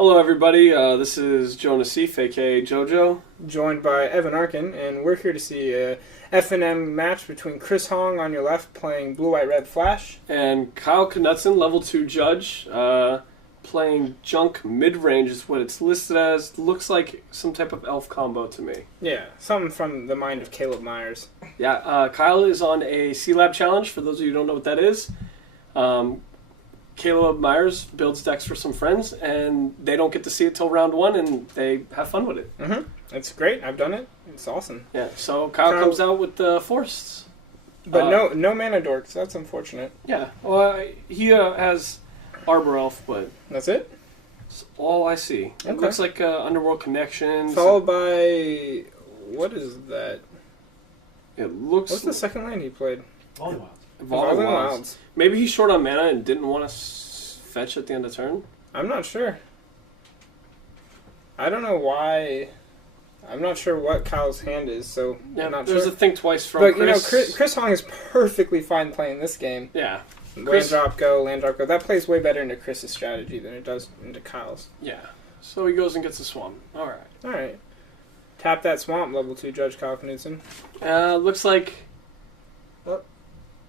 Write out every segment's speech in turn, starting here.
Hello everybody, this is Joe Naseef, aka JoJo. Joined by Evan Arkin, and we're here to see a F&M match between Chris Hong on your left playing Blue White Red Flash. And Kyle Knudson, level 2 judge, playing Junk Midrange is what it's listed as. Looks like some type of elf combo to me. Yeah, something from the mind of Caleb Myers. Yeah, Kyle is on a C-Lab challenge, for those of you who don't know what that is. Caleb Myers builds decks for some friends, and they don't get to see it till round 1, and they have fun with it. Mm-hmm. It's great. I've done it. It's awesome. Yeah, so Kyle comes out with the Forests. But no mana dorks. That's unfortunate. Yeah, well, he has Arbor Elf, but... That's it? That's all I see. It looks like Underworld Connections. Followed by... What is that? It looks... What's the second land he played? Evolving Wilds. Maybe he's short on mana and didn't want to fetch at the end of turn? I'm not sure. I don't know why... I'm not sure what Kyle's hand is, so yeah, I'm not there's sure. a think twice from but, Chris. you know, Chris Hong is perfectly fine playing this game. Yeah. Land drop go. That plays way better into Chris's strategy than it does into Kyle's. Yeah. So he goes and gets a swamp. Alright. Tap that swamp, level 2 Judge Kyle Kundson. Looks like...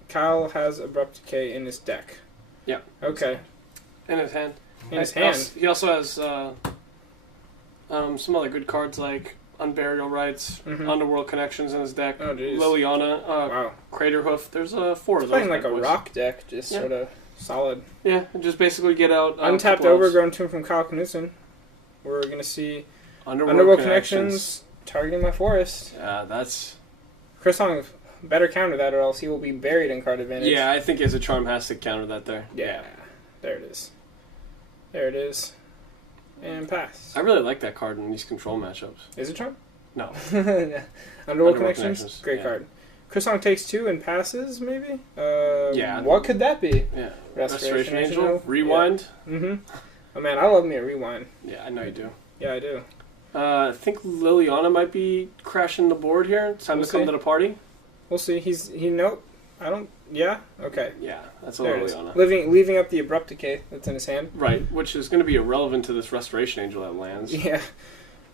Kyle has Abrupt Decay in his deck. Yeah. Okay. In his hand. He also has some other good cards like Unburial Rites, Underworld Connections in his deck, Liliana, wow. Crater Hoof. There's 4 of those. Playing like a rock deck, just sort of solid. Yeah, just basically get out... Untapped Overgrown Tomb from Kyle Knudson. We're going to see Underworld Connections targeting my forest. Yeah, that's... Chris Hong better counter that or else he will be buried in card advantage. Yeah, I think as a charm has to counter that there. Yeah, there it is. There it is. And pass. I really like that card in these control matchups. Is it charm? No. Underworld Connections? Great card. Chris Hong takes 2 and passes, maybe? Yeah. What could that be? Yeah. Restoration Angel? Rewind? Yeah. Mm-hmm. Oh man, I love me a rewind. Yeah, I know you do. Yeah, I do. I think Liliana might be crashing the board here. It's time to come to the party. We'll see. Yeah? Okay. Yeah, that's a Liliana. Leaving up the Abrupt Decay that's in his hand. Right, which is going to be irrelevant to this Restoration Angel that lands. Yeah.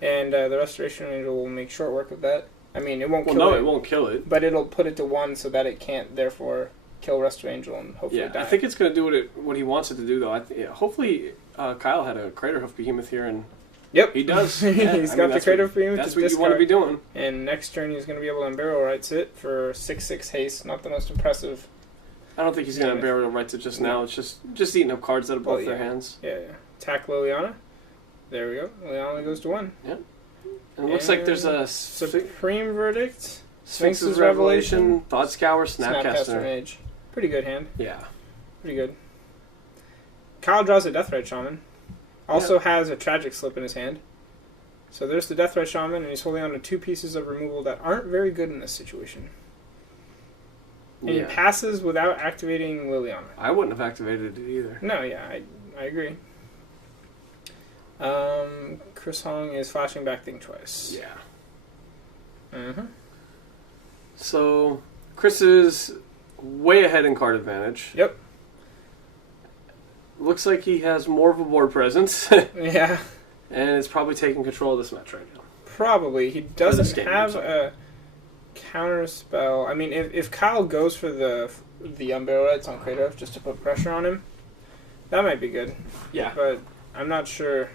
And the Restoration Angel will make short work of that. I mean, it won't kill it. Well, no, it won't kill it. But it'll put it to 1 so that it can't, therefore, kill Restoration Angel and hopefully die. I think it's going to do what he wants it to do, though. Hopefully, Kyle had a Crater Hoof Behemoth here, and yep, he does. He's got the Crater Hoof Behemoth. That's what you want to be doing. And next turn, he's going to be able to Unburial Rites it for 6/6 haste. Not the most impressive. I don't think he's going to Unburial Rites it just now. It's just eating up cards that are both their hands. Yeah. Attack Liliana. There we go. Liliana goes to 1. Yep. And it looks like there's a Supreme Verdict, Sphinx's Revelation, Thought Scour, Snapcaster Mage. Pretty good hand. Yeah. Pretty good. Kyle draws a Deathrite Shaman. Also has a Tragic Slip in his hand. So there's the Deathrite Shaman, and he's holding on to 2 pieces of removal that aren't very good in this situation. And he passes without activating Liliana. I wouldn't have activated it either. No, yeah, I agree. Chris Hong is flashing back Think Twice. Yeah. So, Chris is way ahead in card advantage. Yep. Looks like he has more of a board presence. Yeah. And is probably taking control of this match right now. Probably. He doesn't have a counter spell. I mean, if Kyle goes for the Unburial Rites on Kratos just to put pressure on him, that might be good. Yeah. But I'm not sure.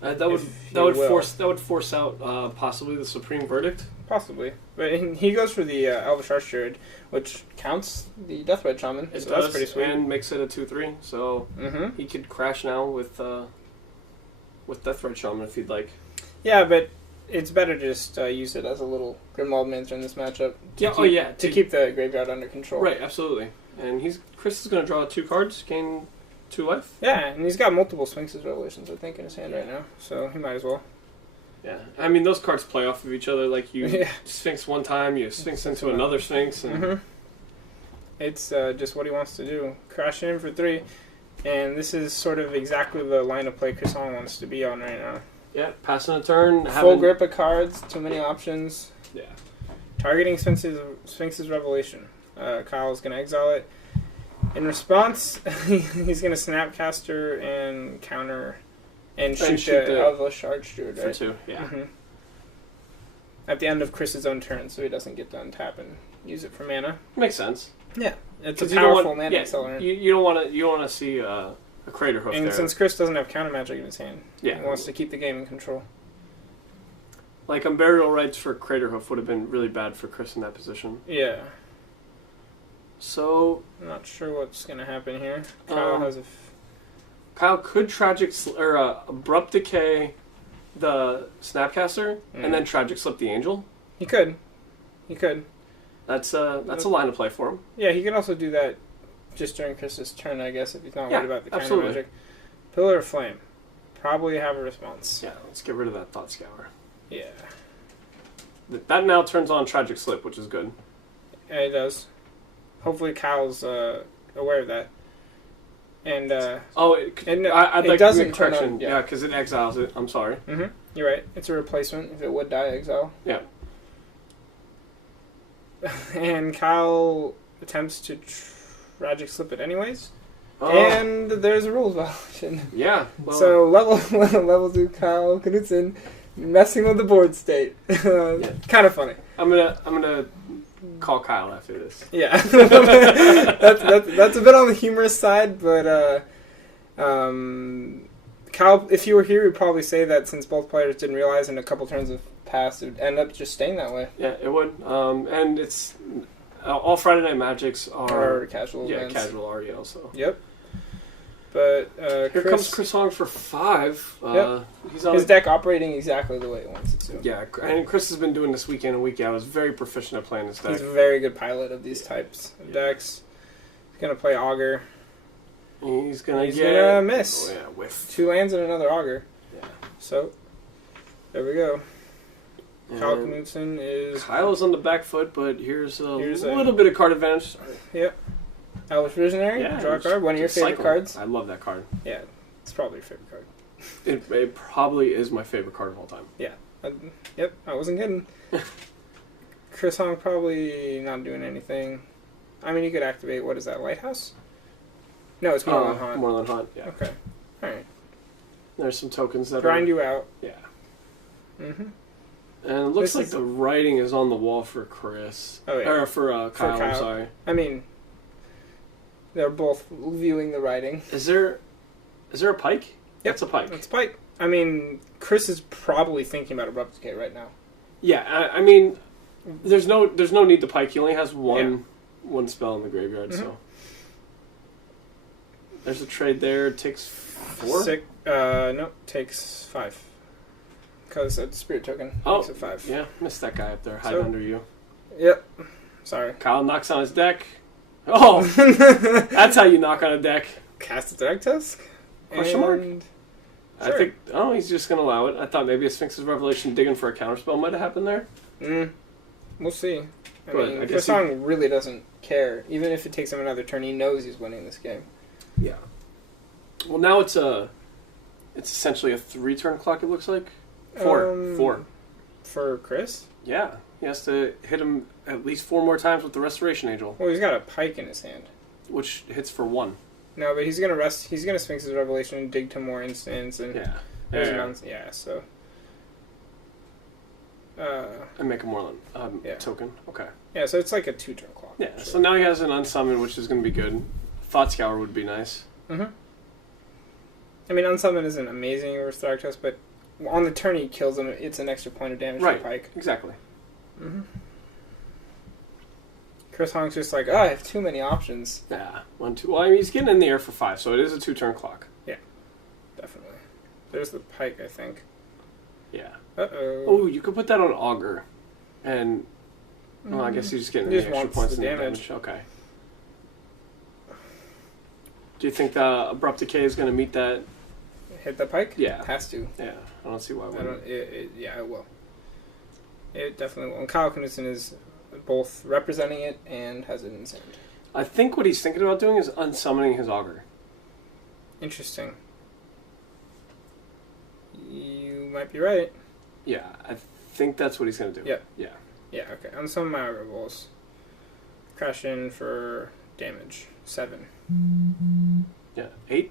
That would force out possibly the Supreme Verdict. Possibly, but he goes for the Elvish Archdurid, which counts the Deathrite Shaman. It so does, that's pretty sweet, and makes it a 2/3. So he could crash now with Deathrite Shaman if he'd like. Yeah, but it's better to just use it as a little Grimwald Mancer in this matchup. To keep the graveyard under control. Right, absolutely. And Chris is going to draw 2 cards, gain 2 life. Yeah, and he's got multiple Sphinx's Revelations, I think, in his hand right now, so he might as well. Yeah, I mean, those cards play off of each other. Like, you Sphinx one time, you Sphinx into another Sphinx. And It's just what he wants to do. Crash in for 3, and this is sort of exactly the line of play Chris Hong wants to be on right now. Yeah, passing a turn. Full grip of cards, too many options. Yeah. Targeting Sphinx's Revelation. Kyle's going to exile it. In response, he's going to Snapcaster and counter And shoot the Elvish Archdruid, right? For 2, yeah. Mm-hmm. At the end of Chris's own turn, so he doesn't get to untap and use it for mana. Makes sense. Yeah, it's a powerful mana accelerant. You don't want to see a Crater Hoof and there. Since Chris doesn't have counter magic in his hand, he wants to keep the game in control. Like Unburial Rites for Crater Hoof would have been really bad for Chris in that position. Yeah. So I'm not sure what's going to happen here. Kyle could Abrupt Decay the Snapcaster and then Tragic Slip the Angel. He could. That's a line of play for him. Yeah, he could also do that just during Chris's turn, I guess, if he's not worried about the counter magic. Pillar of Flame. Probably have a response. Yeah, let's get rid of that Thought Scour. Yeah. That now turns on Tragic Slip, which is good. Yeah, it does. Hopefully Kyle's aware of that. And I'd like to make a correction. Yeah, because it exiles it. I'm sorry. Mm-hmm. You're right. It's a replacement. If it would die, exile. Yeah. And Kyle attempts to Tragic Slip it anyways. And there's a rules violation. Yeah. Well, so level 2 Kyle Knudson messing with the board state. Kind of funny. I'm gonna call Kyle after this. Yeah. that's a bit on the humorous side, but Kyle, if you were here, would probably say that since both players didn't realize in a couple turns have passed, it would end up just staying that way. Yeah, it would. And it's all Friday Night Magics are casual. Yeah, events. Casual REL. So. Yep. But here comes Chris Hong for 5. Yep. He's on his deck operating exactly the way it wants it to. Yeah, and Chris has been doing this week in and week out. He's very proficient at playing this deck. He's a very good pilot of these types of decks. He's gonna play Augur. He's gonna miss. Oh yeah, whiff. 2 lands and another Augur. Yeah. So there we go. Kyle Kundson is... Kyle's on the back foot, but here's a little bit of card advantage. Yep. Elvish Visionary, draw a card, one of your favorite cards. I love that card. Yeah, it's probably your favorite card. It probably is my favorite card of all time. Yeah. Yep, I wasn't kidding. Chris Hong probably not doing anything. I mean, you could activate, what is that, Lighthouse? No, it's Moorland Haunt. Moorland Haunt, yeah. Okay. Alright. There's some tokens that grind you out. Yeah. Mm-hmm. And it looks like the writing is on the wall for Chris. Oh, yeah. Or for Kyle, I'm sorry. I mean, they're both viewing the writing. Is there a pike? Yep. That's a pike. That's a pike. I mean, Chris is probably thinking about Abrupt Decay right now. Yeah, I mean, there's no need to pike. He only has one spell in the graveyard, so. There's a trade there. It takes 4? No, takes 5. Because it's a spirit token. Makes it 5. Yeah, missed that guy up there, hiding under you. Yep. Sorry. Kyle knocks on his deck. Oh! That's how you knock on a deck. Cast a Direct Tusk? Question mark? Sure. I think, he's just going to allow it. I thought maybe a Sphinx's Revelation digging for a counterspell might have happened there. We'll see. I mean, Chris Hong really doesn't care. Even if it takes him another turn, he knows he's winning this game. Yeah. Well, now it's essentially a 3-turn clock, it looks like. 4. For Chris? Yeah. He has to hit him at least 4 more times with the Restoration Angel. Well, he's got a pike in his hand. Which hits for 1. No, but he's gonna He's gonna Sphinx his Revelation and dig to more instants and so. And make a Moorland token. Okay. Yeah, so it's like a 2-turn clock. Yeah. So now he has an Unsummon, which is going to be good. Thought Scour would be nice. Mm-hmm. I mean, Unsummon isn't amazing versus Dark Test, but on the turn he kills him. It's an extra point of damage for Pike. Exactly. Mm-hmm. Chris Hong's just like, I have too many options. Yeah, 1, 2. Well, I mean, he's getting in the air for 5, so it is a 2-turn clock. Yeah, definitely. There's the Pike, I think. Yeah. Uh-oh. Oh, you could put that on Augur. And, well, I guess he's just getting the extra points in the damage. Okay. Do you think the Abrupt Decay is going to meet that? Hit the Pike? Yeah. It has to. Yeah, I don't see why it wouldn't. It will. It definitely will. And Kyle Kundson is both representing it and has it in his hand. I think what he's thinking about doing is unsummoning his Augur. Interesting. You might be right. Yeah, I think that's what he's going to do. Yeah. Yeah. Yeah, okay. Unsummon my Augur Balls. Crash in for damage. 7. Yeah. 8?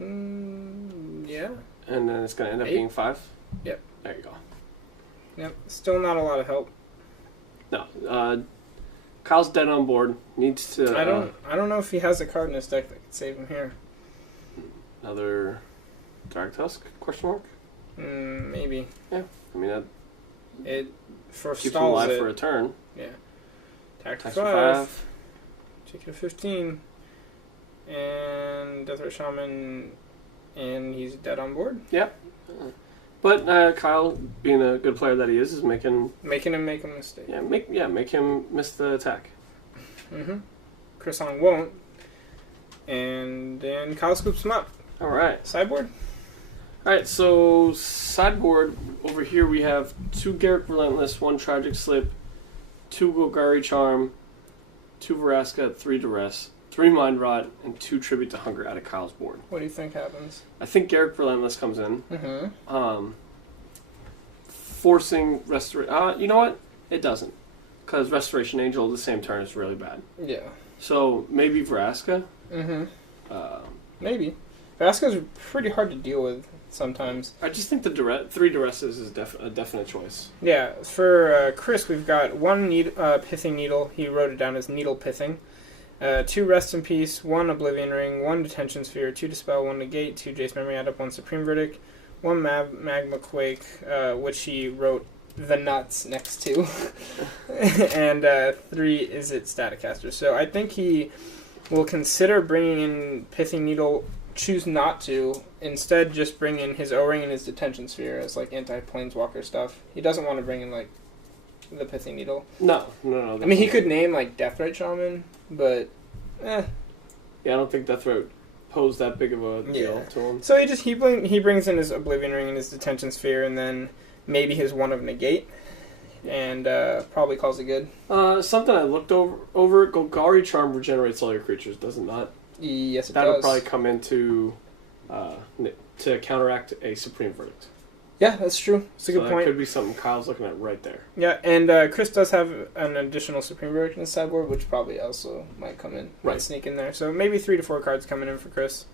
Yeah. Yeah. And then it's going to end up 8. being 5? Yep. There you go. Yep. Still not a lot of help. No. Kyle's dead on board. Needs to... I don't know if he has a card in his deck that could save him here. Another Dark Tusk? Question mark? Maybe. Yeah. I mean, that it keeps him forestalls alive it. for a turn. Yeah. Attack for Attacks for 5. Take it to 15. And Deathray Shaman, and he's dead on board. Yep. But Kyle, being a good player that he is making him make a mistake. Yeah, make him miss the attack. Kundson won't. And then Kyle scoops him up. Alright. Sideboard? Alright, so sideboard, over here we have 2 Garruk Relentless, 1 Tragic Slip, 2 Golgari Charm, 2 Vraska, 3 Duress, 3 Mind Rot, and 2 Tribute to Hunger out of Kyle's board. What do you think happens? I think Garruk Relentless comes in. Forcing Restoration... you know what? It doesn't. Because Restoration Angel at the same turn is really bad. Yeah. So, maybe Vraska? Maybe. Vraska's pretty hard to deal with sometimes. I just think the 3 Duresses is a definite choice. Yeah. For Chris, we've got 1 Pithing Needle. He wrote it down as Needle Pithing. 2 Rest in Peace, 1 Oblivion Ring, 1 Detention Sphere, 2 Dispel, 1 Negate, 2 Jace Memory Add Up, 1 Supreme Verdict, 1 Magma Quake, which he wrote the nuts next to, and 3 Is It Staticaster. So I think he will consider bringing in Pithing Needle, choose not to, instead just bring in his O-Ring and his Detention Sphere as like anti-Planeswalker stuff. He doesn't want to bring in like the Pithing Needle. No. I mean, he could name like Deathrite Shaman, but yeah, I don't think Deathroot posed that big of a deal to him. So he brings in his Oblivion Ring and his Detention Sphere, and then maybe his 1 of Negate, and probably calls it good. Something I looked over Golgari Charm regenerates all your creatures, does it not? Yes, it That'll does. probably come into to counteract a Supreme Verdict. Yeah, that's true. It's a good point. That could be something Kyle's looking at right there. Yeah, and Chris does have an additional Supreme Verdict in his sideboard, which probably also might come in, might sneak in there. So maybe 3 to 4 cards coming in for Chris.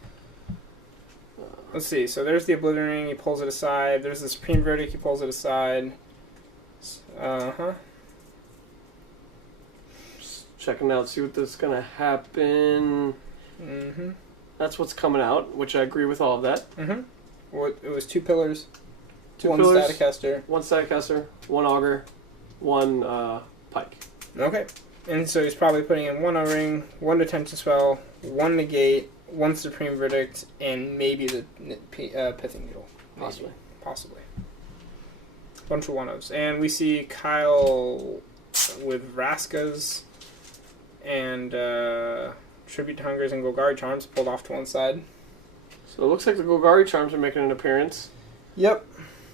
Let's see. So there's the Oblivion Ring. He pulls it aside. There's the Supreme Verdict. He pulls it aside. Just checking out, see what's gonna happen. That's what's coming out, which I agree with all of that. It was 2 pillars. 2 1 pillars, Staticaster. 1 Staticaster, 1 Augur, 1 Pike. Okay. And so he's probably putting in 1 O-Ring, 1 Detention Spell, 1 Negate, 1 Supreme Verdict, and maybe the Pithing Needle. Possibly. Bunch of 1-ofs. And we see Kyle with Vraskas and Tribute to Hungers and Golgari Charms pulled off to one side. So it looks like the Golgari Charms are making an appearance. Yep.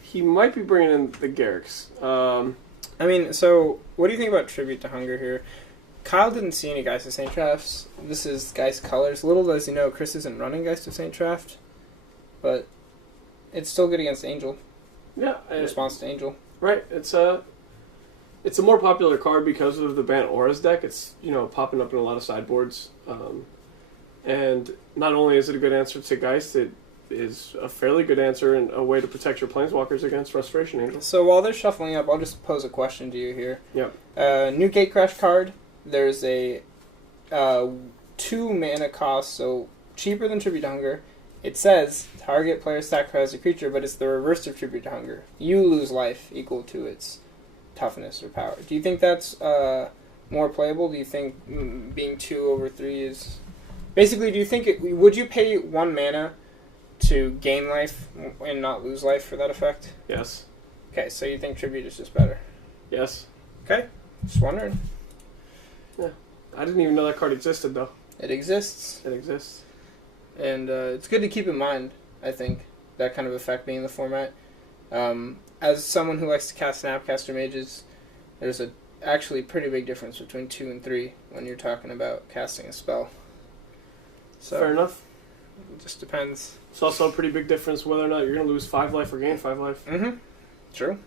He might be bringing in the Garruks. I mean, so what do you think about Tribute to Hunger here? Kyle didn't see any Geist of St. Drafts. This is Geist Colors. Little does he know, Chris isn't running Geist of St. Draft, but it's still good against Angel. Yeah. In response to Angel. Right. It's a more popular card because of the Bant Auras deck. It's, popping up in a lot of sideboards. And not only is it a good answer to Geist, it is a fairly good answer and a way to protect your Planeswalkers against Restoration Angel. So while they're shuffling up, I'll just pose a question to you here. Yep. New Gatecrash card. There's a 2 mana cost, so cheaper than Tribute to Hunger. It says target player sacrifices a creature, but it's the reverse of Tribute to Hunger. You lose life equal to its toughness or power. Do you think that's more playable? Do you think being 2 over 3 is... Basically, do you think would you pay 1 mana to gain life and not lose life for that effect? Yes. Okay, so you think Tribute is just better? Yes. Okay, just wondering. Yeah. I didn't even know that card existed, though. It exists. It exists. And it's good to keep in mind, I think, that kind of effect being in the format. As someone who likes to cast Snapcaster Mages, there's a actually pretty big difference between 2 and 3 when you're talking about casting a spell. So fair enough. It just depends. It's also a pretty big difference whether or not you're going to lose 5 life or gain 5 life. True.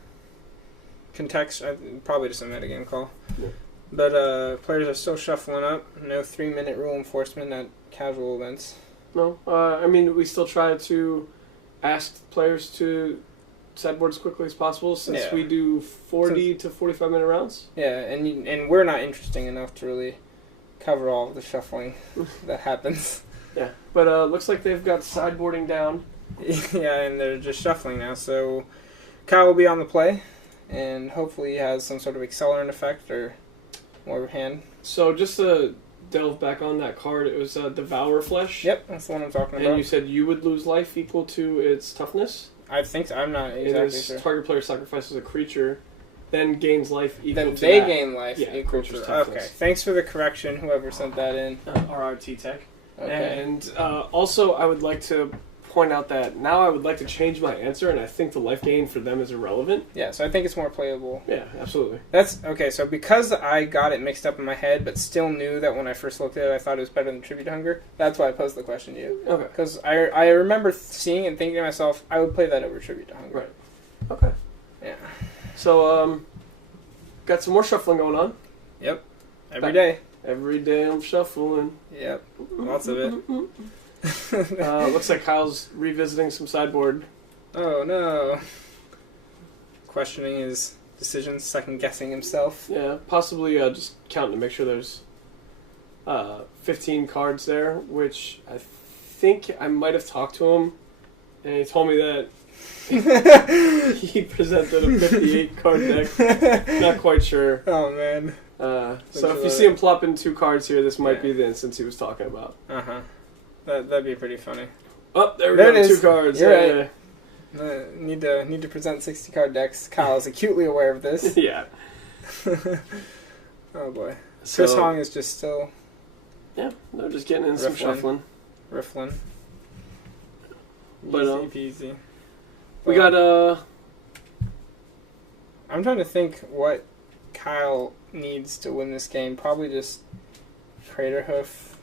Context, probably just a metagame call. Yeah. But players are still shuffling up. No 3-minute rule enforcement at casual events. No. I mean, we still try to asked players to sideboard as quickly as possible since Yeah. we do 40 to 45 minute rounds. Yeah, and we're not interesting enough to really cover all of the shuffling that happens. Yeah, but looks like they've got sideboarding down. Yeah, and they're just shuffling now. So Kyle will be on the play, and hopefully he has some sort of accelerant effect or more hand. So just to delve back on that card, it was Devour Flesh. Yep, that's the one I'm talking And about. you said you would lose life equal to its toughness. I think so. I'm not It exactly is sure. target player sacrifices a creature, then gains life equal Then to they that. gain life Yeah, equal creature's to... toughness. Okay, thanks for the correction, whoever sent that in. RRT Tech. Okay. And also, I would like to point out that now I would like to change my answer, and I think the life gain for them is irrelevant. Yeah, so I think it's more playable. Yeah, absolutely. That's okay. So because I got it mixed up in my head, but still knew that when I first looked at it, I thought it was better than Tribute to Hunger. That's why I posed the question to you. Okay. Because I remember seeing and thinking to myself, I would play that over Tribute to Hunger. Right. Okay. Yeah. So, got some more shuffling going on. Yep. Every day. Every day I'm shuffling. Yep. Lots of it. Looks like Kyle's revisiting some sideboard. Oh no. Questioning his decisions, second guessing himself. Yeah, possibly just counting to make sure there's 15 cards there, which I think I might have talked to him, and he told me that he presented a 58 card deck. Not quite sure. Oh man. So if you see him plopping 2 cards here, this might be the instance he was talking about. Uh-huh. That'd be pretty funny. Oh, there we There go. it is. 2 cards. You're Yeah, right. Need to present 60 card decks. Kyle is acutely aware of this. yeah. Oh boy. So, Chris Hong is just still yeah, they're just getting in some shuffling. riffling. But, Easy peasy. We got I'm trying to think what Kyle needs to win this game. Probably just Craterhoof.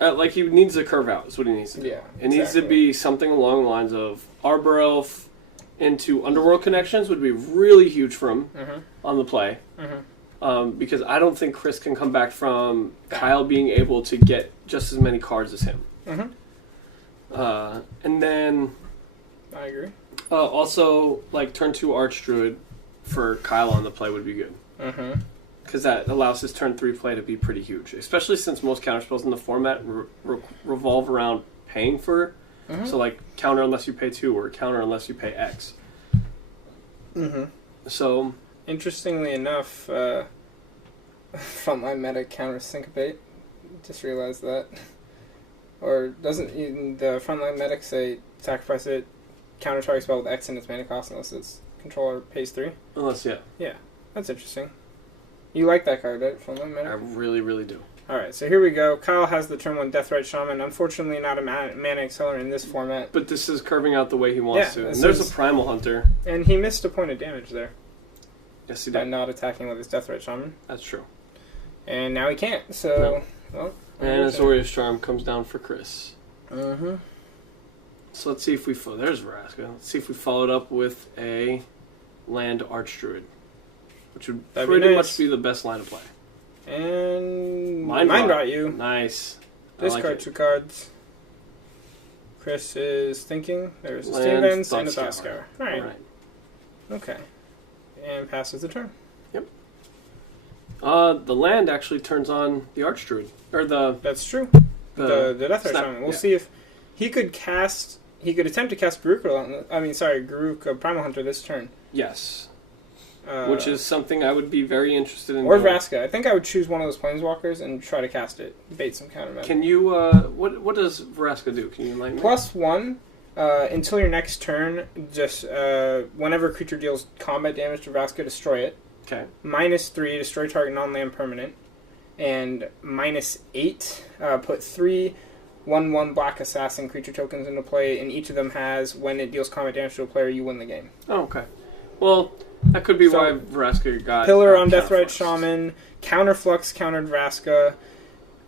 like he needs to curve out. Is what he needs to do. Yeah. It needs to be something along the lines of Arbor Elf into Underworld Connections would be really huge for him on the play. Because I don't think Chris can come back from Kyle being able to get just as many cards as him. And then I agree. also, like, turn 2 Archdruid for Kyle on the play would be good. Because that allows his turn 3 play to be pretty huge. Especially since most counterspells in the format revolve around paying for. So, like, counter unless you pay 2 or counter unless you pay X. So... Interestingly enough, frontline meta counter syncopate. Just realized that. Or doesn't even the frontline medic say sacrifice it, counter target spell with X in its mana cost unless its controller pays 3? Unless, yeah. Yeah, that's interesting. You like that card, right? Frontline medic? I really, really do. Alright, so here we go. Kyle has the turn 1 Deathrite Shaman. Unfortunately, not a mana accelerant in this format. But this is curving out the way he wants to. And this there's is- a Primal Hunter. And he missed a point of damage there Yes, he by did. not attacking with his Deathrite Shaman. That's true. And now he can't, so... Well, And Azorius Charm comes down for Chris. Mm-hmm. So let's see if we... There's Vraska. Let's see if we followed up with a land Archdruid. Which would That'd be pretty nice. much be the best line of play. And... Mind Mine Rot. brought you. Nice. I Discard like it. 2 cards. Chris is thinking. There's a Land, Steam Vents and a Thought Thought Scour. Scour. Alright. Alright. Okay. And passes the turn. The land actually turns on the Archdruid. Or the... That's true. The Deathrite snap- Shaman. We'll yeah. see if he could cast... He could attempt to cast Garruk Primal Hunter this turn. Yes. Which is something I would be very interested in Or doing. Vraska. I think I would choose one of those Planeswalkers and try to cast it. Bait some counter magic. Can you... What does Vraska do? Can you enlighten me? +1, until your next turn, just whenever a creature deals combat damage to Vraska, destroy it. Okay. -3, destroy target non-land permanent. And -8, put 3 1/1 Black Assassin creature tokens into play, and each of them has, when it deals combat damage to a player, you win the game. Oh, okay. Well, that could be So, why Vraska got... Pillar on Counterflux. Deathrite Shaman, Counterflux countered Vraska.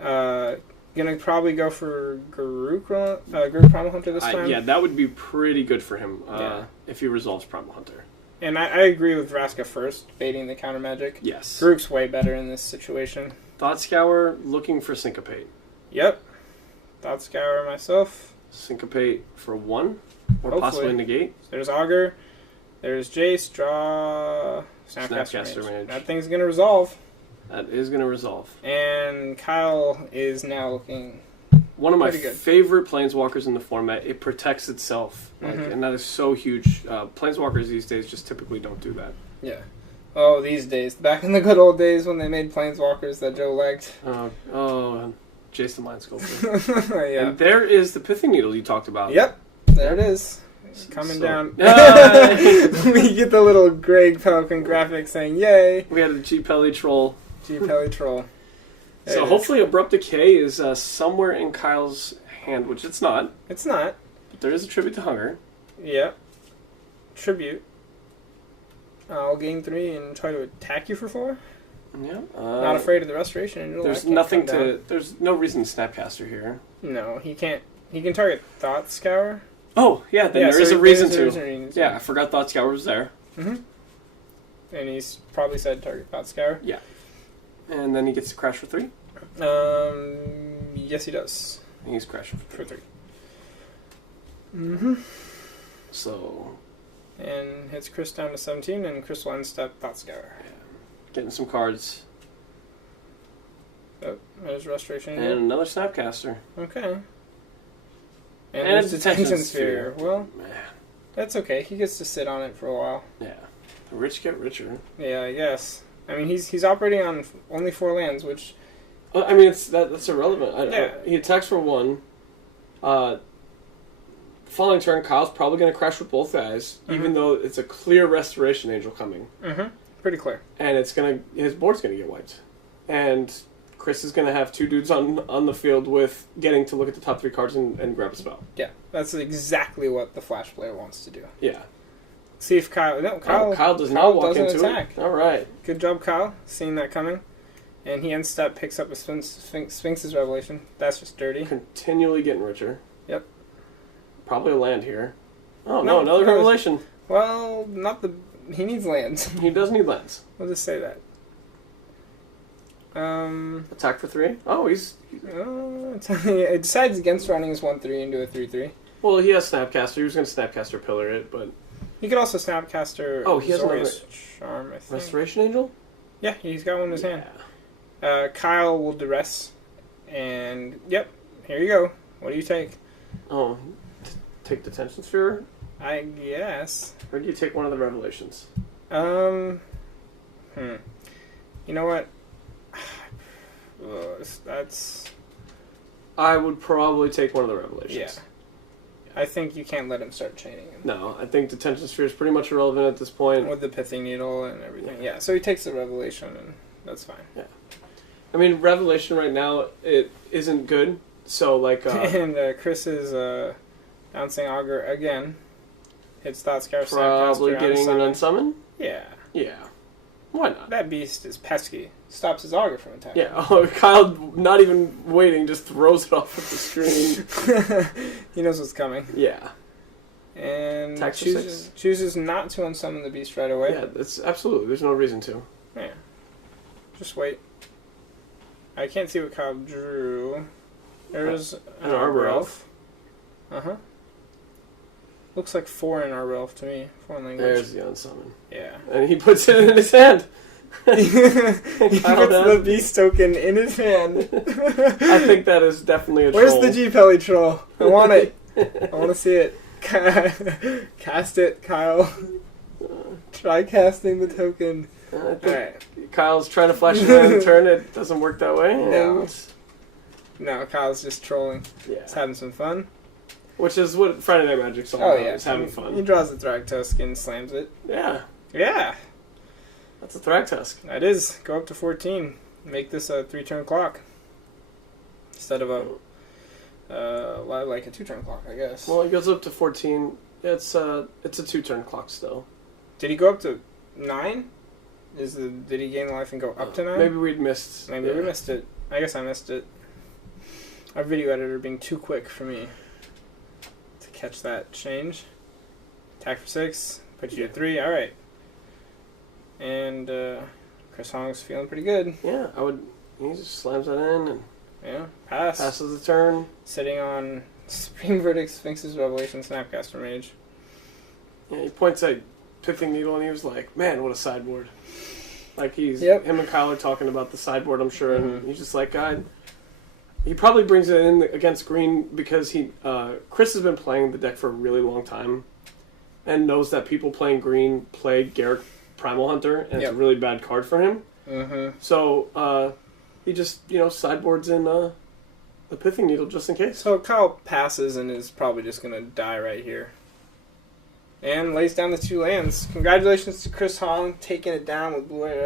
Gonna probably go for Garruk Primal Hunter this time. Yeah, that would be pretty good for him Yeah. if he resolves Primal Hunter. And I agree with Vraska first, baiting the counter magic. Yes. Garruk's way better in this situation. Thought Scour looking for Syncopate. Yep. Thought Scour myself. Syncopate for 1. Or possibly negate. There's Augur. There's Jace. Draw. Snapcaster Mage. That thing's going to resolve. That is going to resolve. And Kyle is now looking one of my favorite Planeswalkers in the format. It protects itself. And that is so huge. Planeswalkers these days just typically don't do that. Yeah. Oh, these days. Back in the good old days when they made Planeswalkers that Joe liked. Jason Mind Sculptor. Yeah. And there is the Pithing Needle you talked about. Yep. There it is. Coming down. We get the little Greg Pelican graphic saying, yay. We had a G-Pelly Troll. G-Pelly Troll. So hopefully Abrupt Decay is somewhere in Kyle's hand, which it's not. It's not. But there is a Tribute to Hunger. Yeah. Tribute. I'll gain 3 and try to attack you for 4. Yeah. Not afraid of the Restoration. There's nothing to... There's no reason to Snapcaster here. No, he can't. He can target Thought Scour. Oh, yeah, then there is a reason to. Yeah, I forgot Thought Scour was there. And he's probably said target Thought Scour. Yeah. And then he gets to crash for 3? Yes, he does. And he's crashing for 3. So... And hits Chris down to 17, and Chris will end step Thought Scour. Yeah. Getting some cards. Oh, there's Restoration. And another Snapcaster. Okay. And it's Detention Sphere. Well, that's okay. He gets to sit on it for a while. Yeah. The rich get richer. Yeah, I guess. I mean, he's operating on only 4 lands, which... I mean, that's irrelevant. He attacks for 1. Following turn, Kyle's probably going to crash with both guys, even though it's a clear Restoration Angel coming. Pretty clear. And his board's going to get wiped. And Chris is going to have 2 dudes on the field with getting to look at the top 3 cards and grab a spell. Yeah, that's exactly what the Flash player wants to do. Yeah. See if Kyle... No, Kyle does not walk into attack. It. All right. Good job, Kyle, seeing that coming. And he end step picks up a Sphinx's Revelation. That's just dirty. Continually getting richer. Yep. Probably a land here. Oh, no, another Revelation. Well, not the... He needs lands. He does need lands. We'll just say that. Attack for 3? Oh, he's... it decides against running his 1/3 into a 3/3. Well, he has Snapcaster. He was going to Snapcaster Pillar it, but... He could also Snapcaster... Oh, he has another... Charm, I think. Restoration Angel? Yeah, he's got one in his hand. Kyle will duress. And, yep, here you go. What do you take? Oh, take Detention Sphere? I guess. Or do you take one of the Revelations? You know what? That's... I would probably take one of the Revelations. Yeah. I think you can't let him start chaining him. No, I think Detention Sphere is pretty much irrelevant at this point. With the Pithing Needle and everything. Yeah, so he takes the Revelation, and that's fine. Yeah. I mean, Revelation right now, it isn't good, so like... and Chris is bouncing Augur again. Hits Thought Scour. Probably getting an Unsummon? Yeah. Yeah. Why not? That beast is pesky. Stops his Augur from attacking. Yeah, Kyle, not even waiting, just throws it off of the screen. He knows what's coming. Yeah. And chooses not to unsummon the beast right away. Yeah, that's absolutely. There's no reason to. Yeah. Just wait. I can't see what Kyle drew. There's an Arbor Elf. Uh-huh. Looks like 4 in Arbor Elf to me. 4 in language. There's the Unsummon. Yeah. And he puts it in his hand. He puts the beast token in his hand. I think that is definitely a troll. Where's the G-Pelly troll? I want it. I want to see it. Cast it, Kyle. Try casting the token. Alright. Kyle's trying to flash it in and turn it. Doesn't work that way. No, Kyle's just trolling. Yeah. He's having some fun. Which is what Friday Night Magic's all about. He's having fun. He draws the Thragtusk and slams it. Yeah. Yeah. That's a Thragtusk. That is. Go up to 14. Make this a 3-turn clock. Instead of a like a 2-turn clock, I guess. Well, it goes up to 14. It's a 2-turn clock still. Did he go up to 9? Did he gain life and go up to 9? Maybe we'd missed. Maybe we missed it. I guess I missed it. Our video editor being too quick for me to catch that change. Attack for 6. Put you at 3. All right. And Chris Hong's feeling pretty good. Yeah, he just slams that in and pass. Passes the turn. Sitting on Supreme Verdict, Sphinx's Revelation, Snapcaster Mage. Yeah, he points at Pithing Needle and he was like, man, what a sideboard. Like Yep. him and Kyle are talking about the sideboard, I'm sure, and he's just like, God. He probably brings it in against green because Chris has been playing the deck for a really long time and knows that people playing green play Garruk Primal Hunter, and it's a really bad card for him. Mm-hmm. So he just, sideboards in the Pithing Needle just in case. So Kyle passes and is probably just going to die right here. And lays down the 2 lands. Congratulations to Chris Holland taking it down with Blue Arrow.